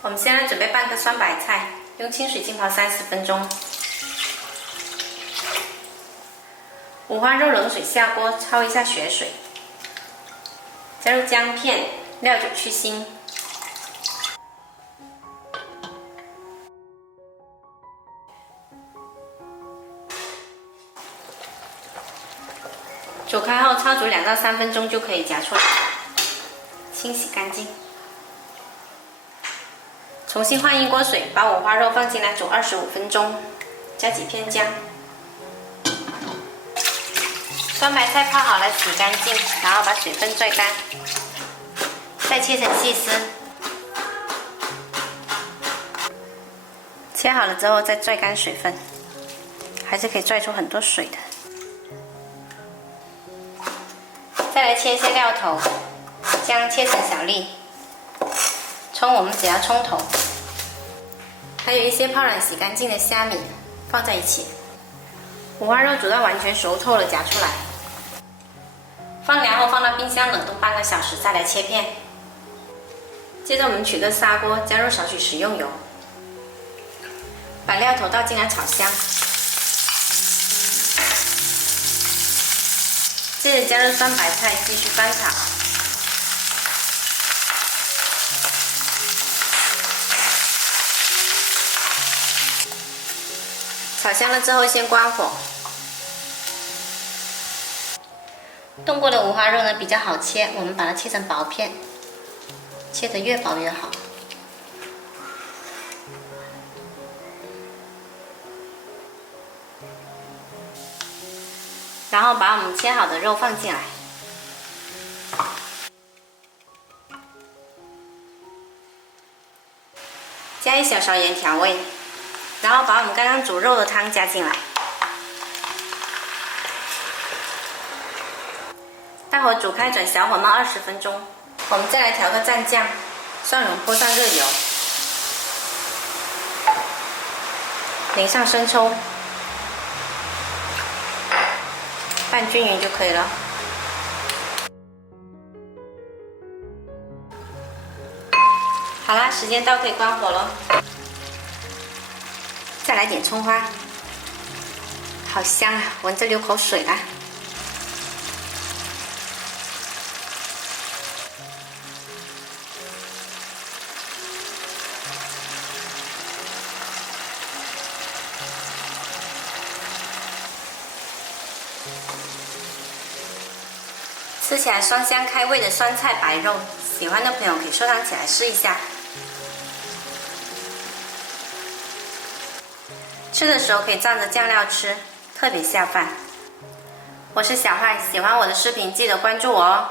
我们现在准备半个酸白菜，用清水浸泡30分钟。五花肉冷水下锅，焯一下血水，加入姜片、料酒去腥。煮开后焯煮2到3分钟就可以夹出来，清洗干净。重新换一锅水，把五花肉放进来煮25分钟，加几片姜。酸白菜泡好了，洗干净，然后把水分拽干，再切成细丝。切好了之后再拽干水分，还是可以拽出很多水的。再来切一些料头，姜切成小粒，葱我们只要葱头，还有一些泡软洗干净的虾米放在一起。五花肉煮到完全熟透了，夹出来，放凉后放到冰箱冷冻半个小时，再来切片。接着我们取个砂锅，加入少许食用油，把料头倒进来炒香。接着加入酸白菜，继续翻炒。炒香了之后，先关火。冻过的五花肉呢比较好切，我们把它切成薄片，切得越薄越好。然后把我们切好的肉放进来，加一小勺盐调味，然后把我们刚刚煮肉的汤加进来，大火煮开，转小火焖20分钟。我们再来调个蘸酱，蒜蓉泼上热油，淋上生抽。拌均匀就可以了。好啦，时间到，可以关火了。再来点葱花，好香啊，闻着流口水啦。吃起来酸香开胃的酸菜白肉，喜欢的朋友可以收藏起来试一下。吃的时候可以蘸着酱料吃，特别下饭。我是小坏，喜欢我的视频记得关注我哦。